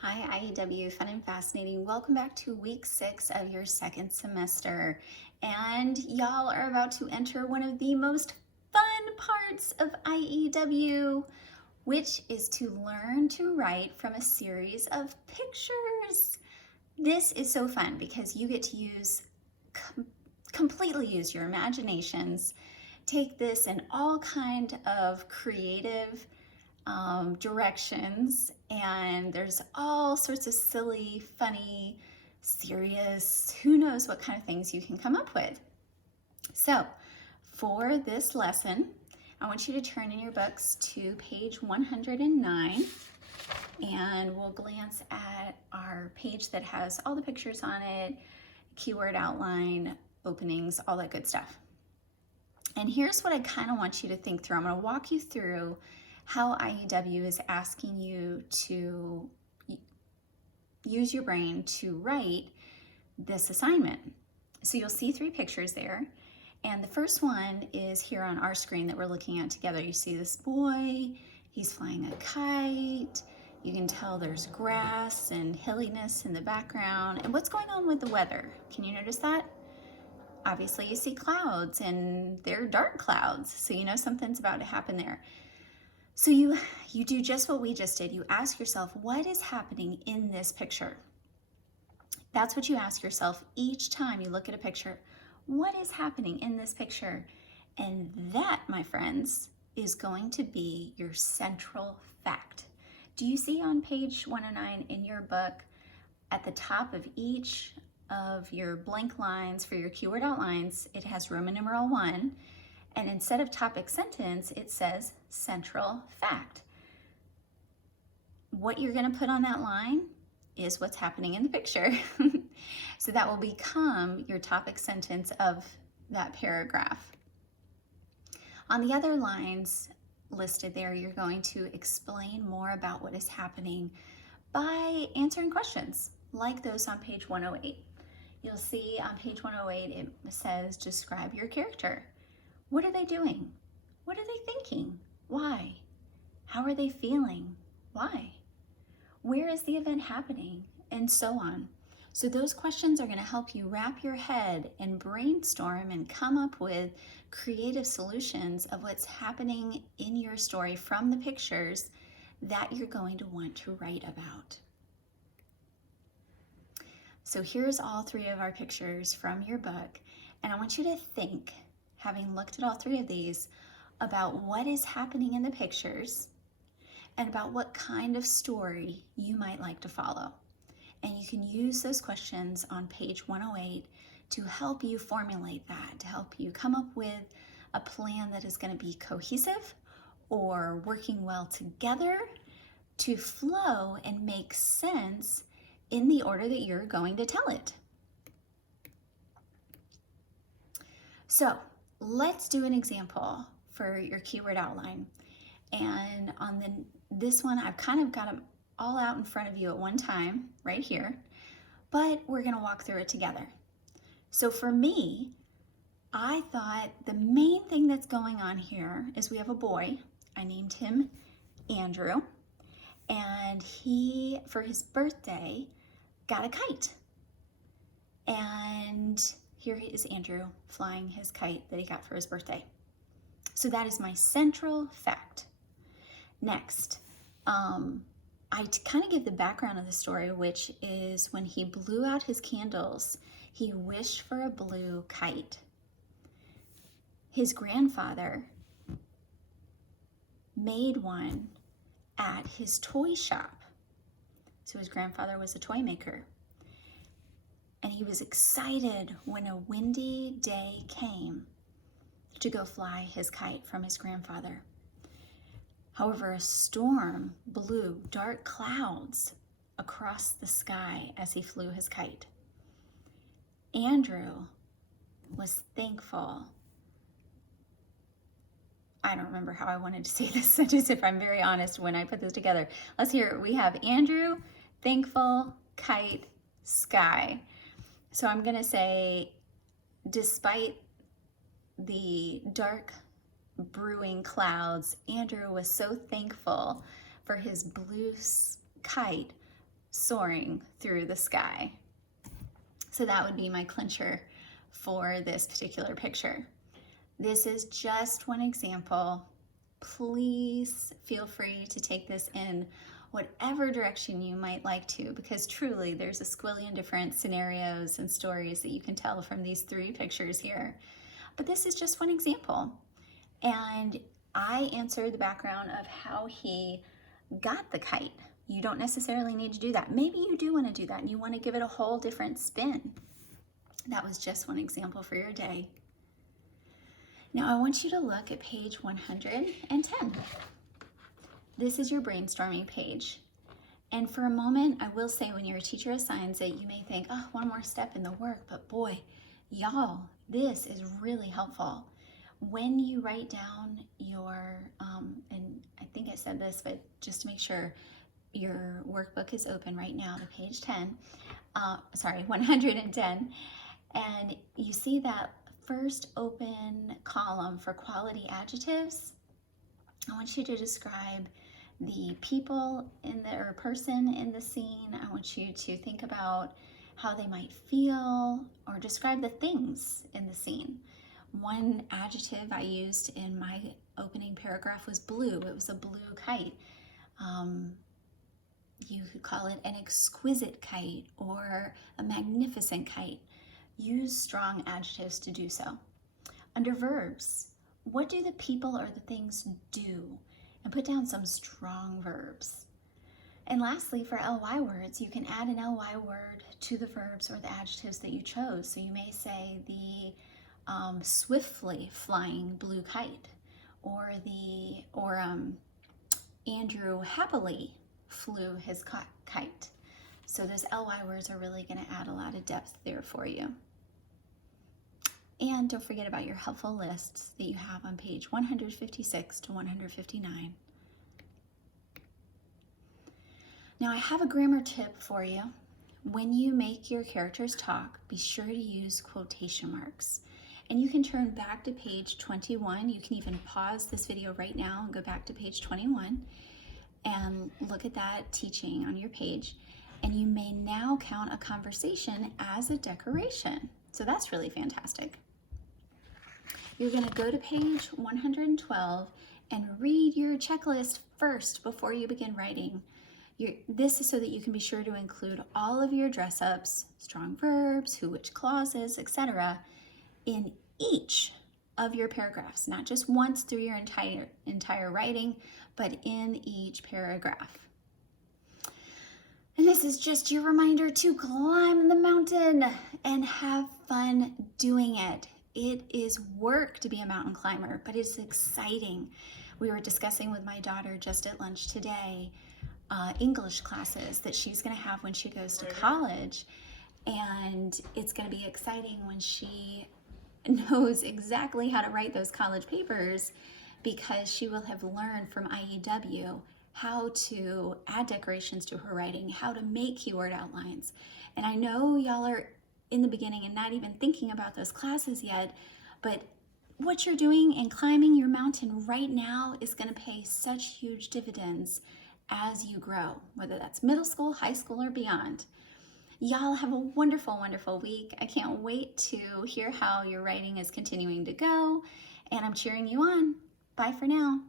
Hi, IEW, fun and fascinating. Welcome back to week 6 of your second semester. And y'all are about to enter one of the most fun parts of IEW, which is to learn to write from a series of pictures. This is so fun because you get to completely use your imaginations, take this in all kind of creative directions, and there's all sorts of silly, funny, serious, who knows what kind of things you can come up with. So for this lesson, I want you to turn in your books to page 109, and we'll glance at our page that has all the pictures on it, keyword outline, openings, all that good stuff. And here's what I kind of want you to think through. I'm going to walk you through how IEW is asking you to use your brain to write this assignment. So you'll see 3 pictures there. And the first one is here on our screen that we're looking at together. You see this boy, he's flying a kite. You can tell there's grass and hilliness in the background. And what's going on with the weather? Can you notice that? Obviously you see clouds, and they're dark clouds, so you know something's about to happen there. So you do just what we just did. You ask yourself, what is happening in this picture? That's what you ask yourself each time you look at a picture. What is happening in this picture? And that, my friends, is going to be your central fact. Do you see on page 109 in your book, at the top of each of your blank lines for your keyword outlines, it has Roman numeral 1. And instead of topic sentence, it says central fact. What you're going to put on that line is what's happening in the picture. So that will become your topic sentence of that paragraph. On the other lines listed there, you're going to explain more about what is happening by answering questions like those on page 108. You'll see on page 108, it says, describe your character. What are they doing? What are they thinking? Why? How are they feeling? Why? Where is the event happening? And so on. So those questions are going to help you wrap your head and brainstorm and come up with creative solutions of what's happening in your story from the pictures that you're going to want to write about. So here's all 3 of our pictures from your book, and I want you to think, having looked at all 3 of these, about what is happening in the pictures and about what kind of story you might like to follow. And you can use those questions on page 108 to help you formulate that, to help you come up with a plan that is going to be cohesive or working well together to flow and make sense in the order that you're going to tell it. So let's do an example for your keyword outline. And on this one, I've kind of got them all out in front of you at one time, right here, but we're gonna walk through it together. So for me, I thought the main thing that's going on here is we have a boy. I named him Andrew, and he, for his birthday, got a kite. And here is Andrew flying his kite that he got for his birthday. So that is my central fact. Next, I kind of give the background of the story, which is when he blew out his candles, he wished for a blue kite. His grandfather made one at his toy shop. So his grandfather was a toy maker. And he was excited when a windy day came to go fly his kite from his grandfather. However, a storm blew dark clouds across the sky as he flew his kite. Andrew was thankful. I don't remember how I wanted to say this sentence, if I'm very honest, when I put this together. Let's hear it. We have Andrew, thankful, kite, sky. So I'm going to say, despite the dark brewing clouds, Andrew was so thankful for his blue kite soaring through the sky. So that would be my clincher for this particular picture. This is just one example. Please feel free to take this in whatever direction you might like to, because truly there's a squillion different scenarios and stories that you can tell from these 3 pictures here. But this is just one example. And I answered the background of how he got the kite. You don't necessarily need to do that. Maybe you do want to do that and you want to give it a whole different spin. That was just one example for your day. Now I want you to look at page 110. This is your brainstorming page. And for a moment, I will say when your teacher assigns it, you may think, oh, one more step in the work, but boy, y'all, this is really helpful. When you write down your, and I think I said this, but just to make sure, your workbook is open right now to page 110, and you see that first open column for quality adjectives. I want you to describe the people in the, or person in the scene. I want you to think about how they might feel, or describe the things in the scene. One adjective I used in my opening paragraph was blue. It was a blue kite. You could call it an exquisite kite or a magnificent kite. Use strong adjectives to do so. Under verbs, what do the people or the things do? And put down some strong verbs. And lastly, for ly words, you can add an ly word to the verbs or the adjectives that you chose. So you may say the swiftly flying blue kite, or Andrew happily flew his kite. So those ly words are really going to add a lot of depth there for you. And don't forget about your helpful lists that you have on page 156 to 159. Now I have a grammar tip for you. When you make your characters talk, be sure to use quotation marks. And you can turn back to page 21. You can even pause this video right now and go back to page 21 and look at that teaching on your page. And you may now count a conversation as a decoration. So that's really fantastic. You're going to go to page 112 and read your checklist first before you begin writing. This is so that you can be sure to include all of your dress-ups, strong verbs, who, which clauses, etc. in each of your paragraphs, not just once through your entire writing, but in each paragraph. And this is just your reminder to climb the mountain and have fun doing it. It is work to be a mountain climber, but it's exciting. We were discussing with my daughter just at lunch today, English classes that she's going to have when she goes to college. And it's going to be exciting when she knows exactly how to write those college papers, because she will have learned from IEW how to add decorations to her writing, how to make keyword outlines. And I know y'all are in the beginning and not even thinking about those classes yet, but what you're doing in climbing your mountain right now is going to pay such huge dividends as you grow, whether that's middle school, high school, or beyond. Y'all have a wonderful, wonderful week. I can't wait to hear how your writing is continuing to go, and I'm cheering you on. Bye for now.